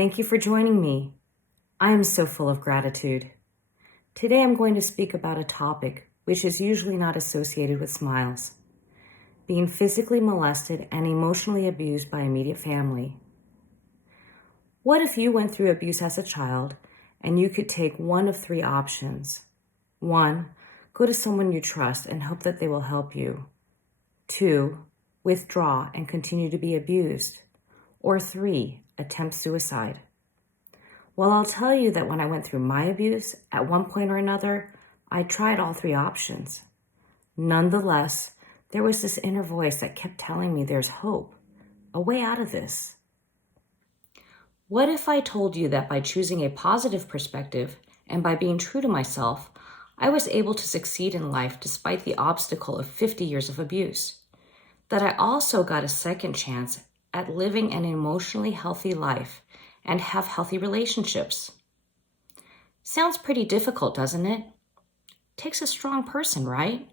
Thank you for joining me. I am so full of gratitude. Today I'm going to speak about a topic which is usually not associated with smiles: being physically molested and emotionally abused by immediate family. What if you went through abuse as a child and you could take one of three options? 1. Go to someone you trust and hope that they will help you. 2. Withdraw and continue to be abused. Or 3. Attempt suicide. Well, I'll tell you that when I went through my abuse, at one point or another, I tried all three options. Nonetheless, there was this inner voice that kept telling me there's hope, a way out of this. What if I told you that by choosing a positive perspective and by being true to myself, I was able to succeed in life despite the obstacle of 50 years of abuse? That I also got a second chance at living an emotionally healthy life and have healthy relationships? Sounds pretty difficult, doesn't it? Takes a strong person, right?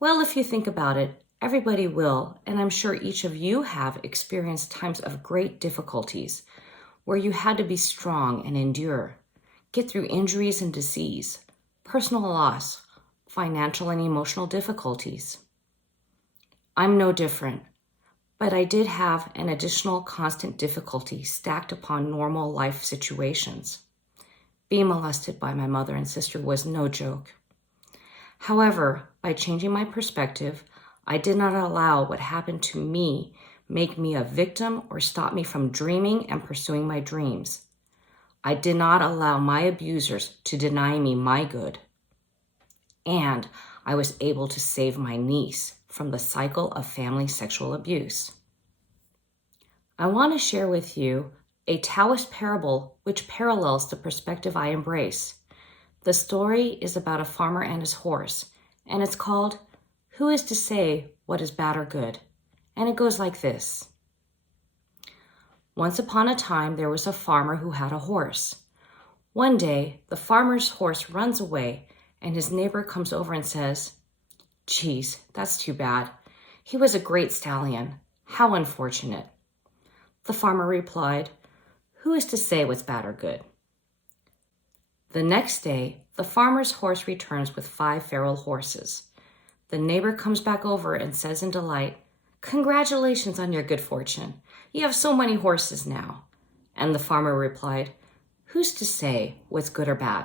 Well, if you think about it, everybody will, and I'm sure each of you have experienced times of great difficulties where you had to be strong and endure, get through injuries and disease, personal loss, financial and emotional difficulties. I'm no different, but I did have an additional constant difficulty stacked upon normal life situations. Being molested by my mother and sister was no joke. However, by changing my perspective, I did not allow what happened to me make me a victim or stop me from dreaming and pursuing my dreams. I did not allow my abusers to deny me my good. And I was able to save my niece from the cycle of family sexual abuse. I want to share with you a Taoist parable which parallels the perspective I embrace. The story is about a farmer and his horse, and it's called "Who is to Say What is Bad or Good?" And it goes like this. Once upon a time, there was a farmer who had a horse. One day, the farmer's horse runs away, and his neighbor comes over and says, "Geez, that's too bad. He was a great stallion. How unfortunate." The farmer replied, "Who is to say what's bad or good?" The next day, the farmer's horse returns with 5 feral horses. The neighbor comes back over and says in delight, "Congratulations on your good fortune. You have so many horses now." And the farmer replied, "Who's to say what's good or bad?"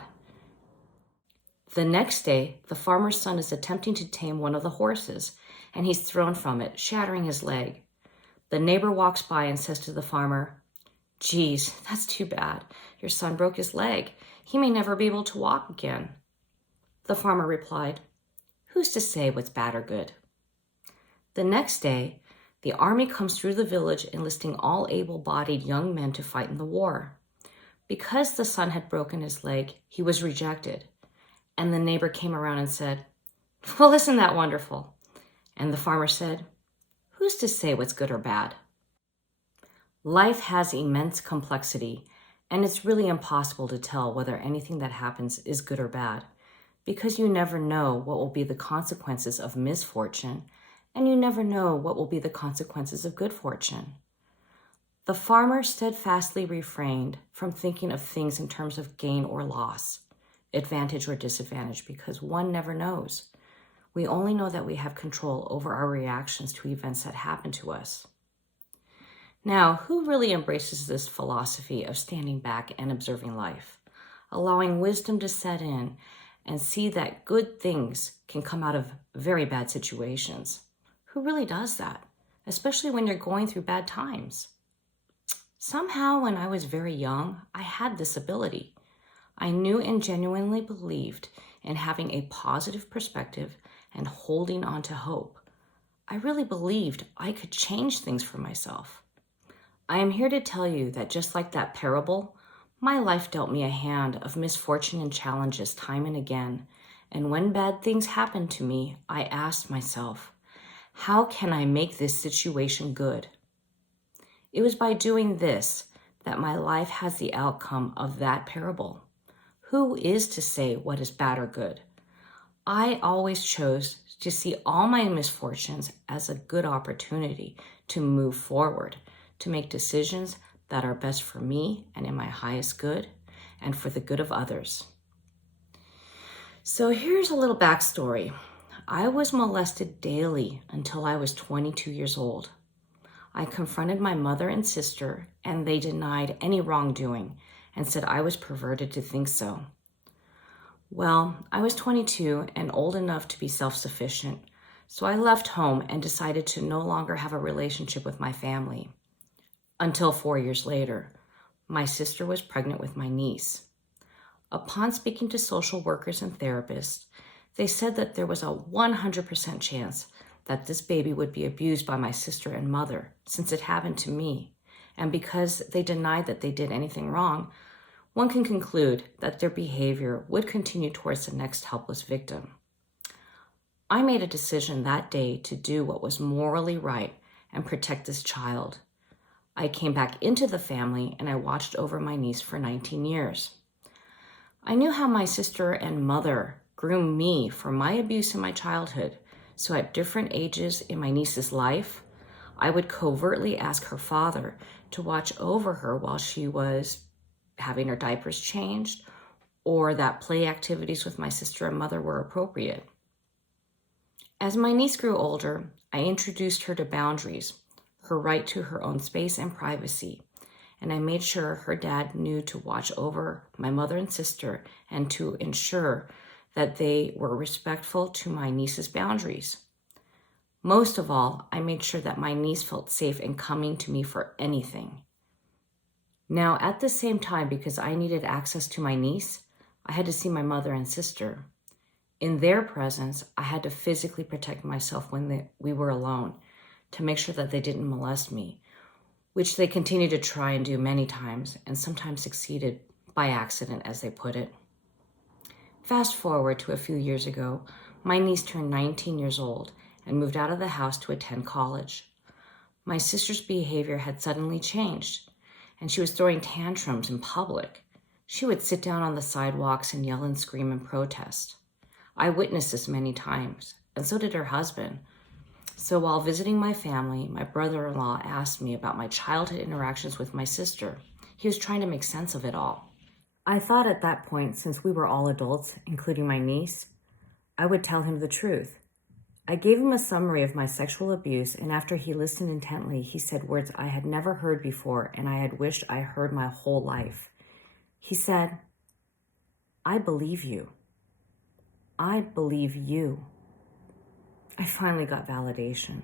The next day, the farmer's son is attempting to tame one of the horses, and he's thrown from it, shattering his leg. The neighbor walks by and says to the farmer, "Geez, that's too bad. Your son broke his leg. He may never be able to walk again." The farmer replied, "Who's to say what's bad or good?" The next day, the army comes through the village enlisting all able-bodied young men to fight in the war. Because the son had broken his leg, he was rejected. And the neighbor came around and said, "Well, isn't that wonderful?" And the farmer said, "Who's to say what's good or bad?" Life has immense complexity, and it's really impossible to tell whether anything that happens is good or bad, because you never know what will be the consequences of misfortune, and you never know what will be the consequences of good fortune. The farmer steadfastly refrained from thinking of things in terms of gain or loss, advantage or disadvantage, because one never knows. We only know that we have control over our reactions to events that happen to us. Now, who really embraces this philosophy of standing back and observing life, allowing wisdom to set in and see that good things can come out of very bad situations? Who really does that, especially when you're going through bad times? Somehow, when I was very young, I had this ability. I knew and genuinely believed in having a positive perspective and holding on to hope. I really believed I could change things for myself. I am here to tell you that just like that parable, my life dealt me a hand of misfortune and challenges time and again. And when bad things happened to me, I asked myself, how can I make this situation good? It was by doing this that my life has the outcome of that parable. Who is to say what is bad or good? I always chose to see all my misfortunes as a good opportunity to move forward, to make decisions that are best for me and in my highest good and for the good of others. So here's a little backstory. I was molested daily until I was 22 years old. I confronted my mother and sister, and they denied any wrongdoing and said I was perverted to think so. Well, I was 22 and old enough to be self-sufficient, so I left home and decided to no longer have a relationship with my family. Until 4 years later, my sister was pregnant with my niece. Upon speaking to social workers and therapists, they said that there was a 100% chance that this baby would be abused by my sister and mother, since it happened to me. And because they denied that they did anything wrong, one can conclude that their behavior would continue towards the next helpless victim. I made a decision that day to do what was morally right and protect this child. I came back into the family and I watched over my niece for 19 years. I knew how my sister and mother groomed me for my abuse in my childhood, so at different ages in my niece's life, I would covertly ask her father to watch over her while she was having her diapers changed, or that play activities with my sister and mother were appropriate. As my niece grew older, I introduced her to boundaries, her right to her own space and privacy, and I made sure her dad knew to watch over my mother and sister and to ensure that they were respectful to my niece's boundaries. Most of all, I made sure that my niece felt safe in coming to me for anything. Now, at the same time, because I needed access to my niece, I had to see my mother and sister. In their presence, I had to physically protect myself when we were alone to make sure that they didn't molest me, which they continued to try and do many times and sometimes succeeded by accident, as they put it. Fast forward to a few years ago, my niece turned 19 years old and moved out of the house to attend college. My sister's behavior had suddenly changed, and she was throwing tantrums in public. She would sit down on the sidewalks and yell and scream and protest. I witnessed this many times, and so did her husband. So while visiting my family, my brother-in-law asked me about my childhood interactions with my sister. He was trying to make sense of it all. I thought at that point, since we were all adults, including my niece, I would tell him the truth. I gave him a summary of my sexual abuse, and after he listened intently, he said words I had never heard before and I had wished I heard my whole life. He said, "I believe you. I believe you." I finally got validation.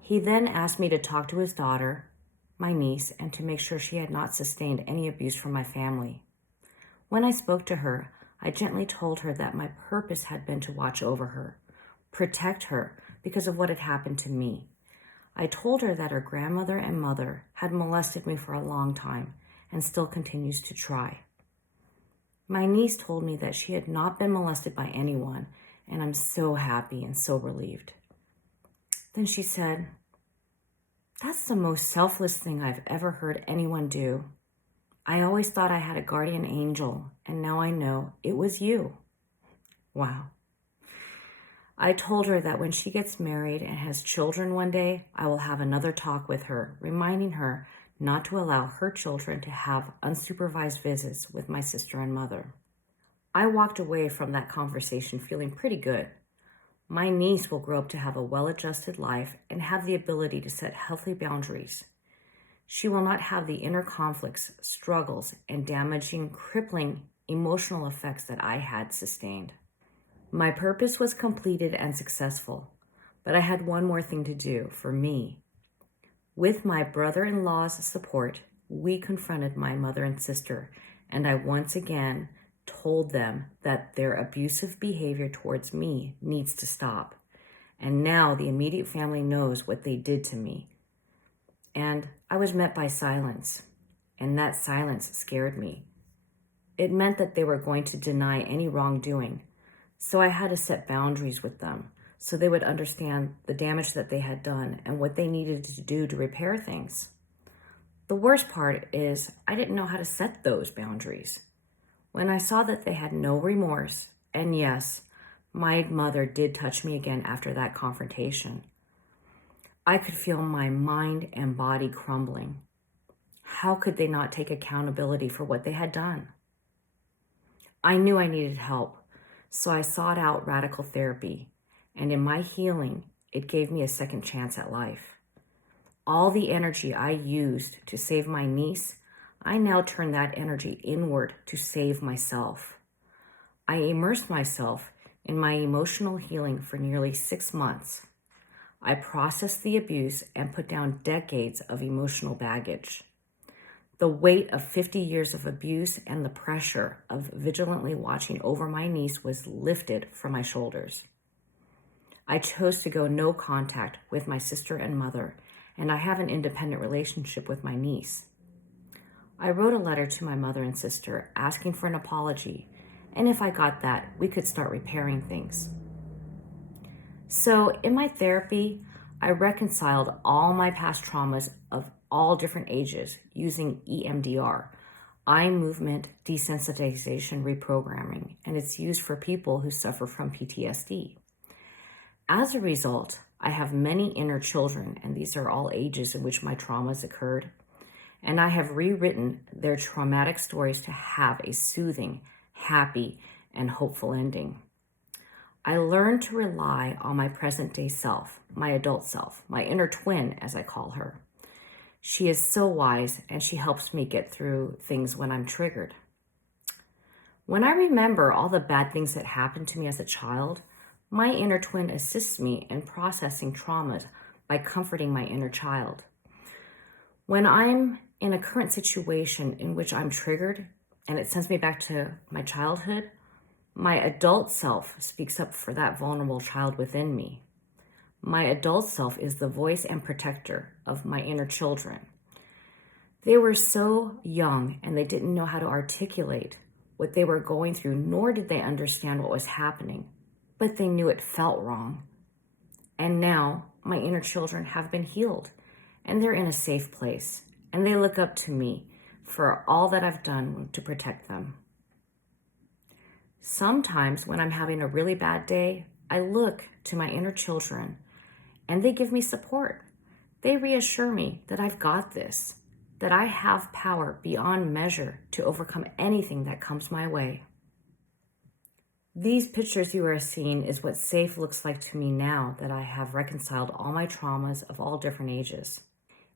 He then asked me to talk to his daughter, my niece, and to make sure she had not sustained any abuse from my family. When I spoke to her, I gently told her that my purpose had been to watch over her, protect her because of what had happened to me. I told her that her grandmother and mother had molested me for a long time and still continues to try. My niece told me that she had not been molested by anyone, and I'm so happy and so relieved. Then she said, "That's the most selfless thing I've ever heard anyone do. I always thought I had a guardian angel, and now I know it was you." Wow. I told her that when she gets married and has children one day, I will have another talk with her, reminding her not to allow her children to have unsupervised visits with my sister and mother. I walked away from that conversation feeling pretty good. My niece will grow up to have a well-adjusted life and have the ability to set healthy boundaries. She will not have the inner conflicts, struggles, and damaging, crippling emotional effects that I had sustained. My purpose was completed and successful, but I had one more thing to do for me. With my brother-in-law's support, we confronted my mother and sister, and I once again told them that their abusive behavior towards me needs to stop. And now the immediate family knows what they did to me. And I was met by silence, and that silence scared me. It meant that they were going to deny any wrongdoing. So I had to set boundaries with them so they would understand the damage that they had done and what they needed to do to repair things. The worst part is I didn't know how to set those boundaries. When I saw that they had no remorse, and yes, my mother did touch me again after that confrontation, I could feel my mind and body crumbling. How could they not take accountability for what they had done? I knew I needed help, so I sought out radical therapy, and in my healing, it gave me a second chance at life. All the energy I used to save my niece, I now turn that energy inward to save myself. I immersed myself in my emotional healing for nearly 6 months. I processed the abuse and put down decades of emotional baggage. The weight of 50 years of abuse and the pressure of vigilantly watching over my niece was lifted from my shoulders. I chose to go no contact with my sister and mother, and I have an independent relationship with my niece. I wrote a letter to my mother and sister asking for an apology, and if I got that, we could start repairing things. So in my therapy, I reconciled all my past traumas of all different ages using EMDR, eye movement desensitization reprogramming, and it's used for people who suffer from PTSD. As a result, I have many inner children, and these are all ages in which my traumas occurred, and I have rewritten their traumatic stories to have a soothing, happy, and hopeful ending. I learned to rely on my present-day self, my adult self, my inner twin, as I call her. She is so wise, and she helps me get through things when I'm triggered. When I remember all the bad things that happened to me as a child, my inner twin assists me in processing traumas by comforting my inner child. When I'm in a current situation in which I'm triggered and it sends me back to my childhood, my adult self speaks up for that vulnerable child within me. My adult self is the voice and protector of my inner children. They were so young and they didn't know how to articulate what they were going through, nor did they understand what was happening, but they knew it felt wrong. And now my inner children have been healed and they're in a safe place, and they look up to me for all that I've done to protect them. Sometimes when I'm having a really bad day, I look to my inner children and they give me support. They reassure me that I've got this, that I have power beyond measure to overcome anything that comes my way. These pictures you are seeing is what safe looks like to me now that I have reconciled all my traumas of all different ages.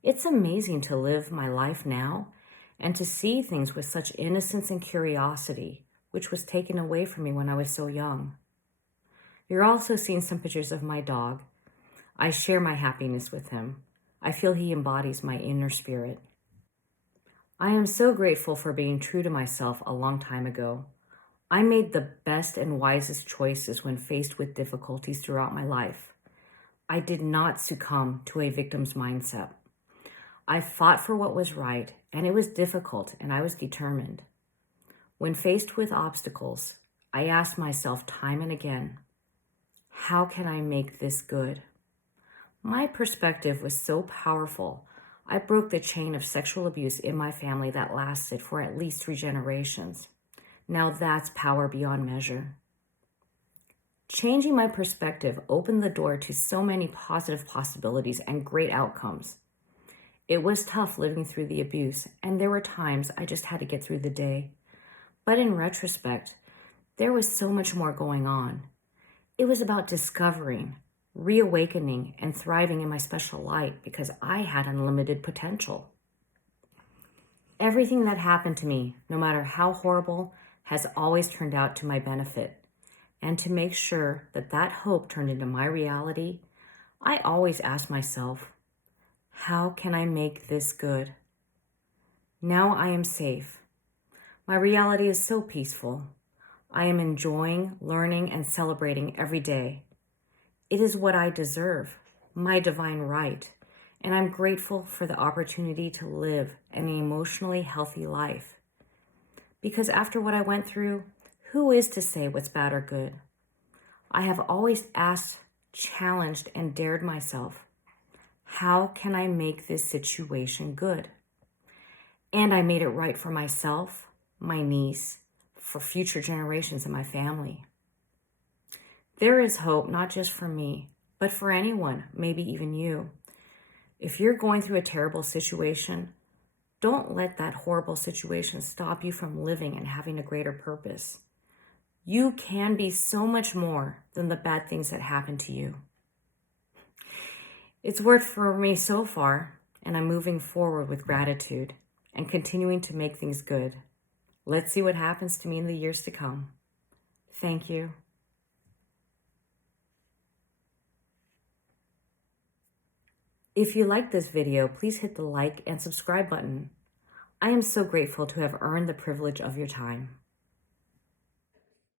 It's amazing to live my life now and to see things with such innocence and curiosity, which was taken away from me when I was so young. You're also seeing some pictures of my dog. I share my happiness with him. I feel he embodies my inner spirit. I am so grateful for being true to myself a long time ago. I made the best and wisest choices when faced with difficulties throughout my life. I did not succumb to a victim's mindset. I fought for what was right, and it was difficult, and I was determined. When faced with obstacles, I asked myself time and again, how can I make this good? My perspective was so powerful, I broke the chain of sexual abuse in my family that lasted for at least 3 generations. Now that's power beyond measure. Changing my perspective opened the door to so many positive possibilities and great outcomes. It was tough living through the abuse, and there were times I just had to get through the day. But in retrospect, there was so much more going on. It was about discovering, reawakening, and thriving in my special light because I had unlimited potential. Everything that happened to me, no matter how horrible, has always turned out to my benefit. And to make sure that that hope turned into my reality, I always ask myself, how can I make this good? Now I am safe. My reality is so peaceful. I am enjoying, learning, and celebrating every day. It is what I deserve, my divine right, and I'm grateful for the opportunity to live an emotionally healthy life. Because after what I went through, who is to say what's bad or good? I have always asked, challenged, and dared myself, how can I make this situation good? And I made it right for myself, my niece, for future generations in my family. There is hope, not just for me, but for anyone, maybe even you. If you're going through a terrible situation, Don't let that horrible situation stop you from living and having a greater purpose. You can be so much more than the bad things that happen to you. It's worked for me so far, and I'm moving forward with gratitude and continuing to make things good. Let's see what happens to me in the years to come. Thank you. If you like this video, please hit the like and subscribe button. I am so grateful to have earned the privilege of your time.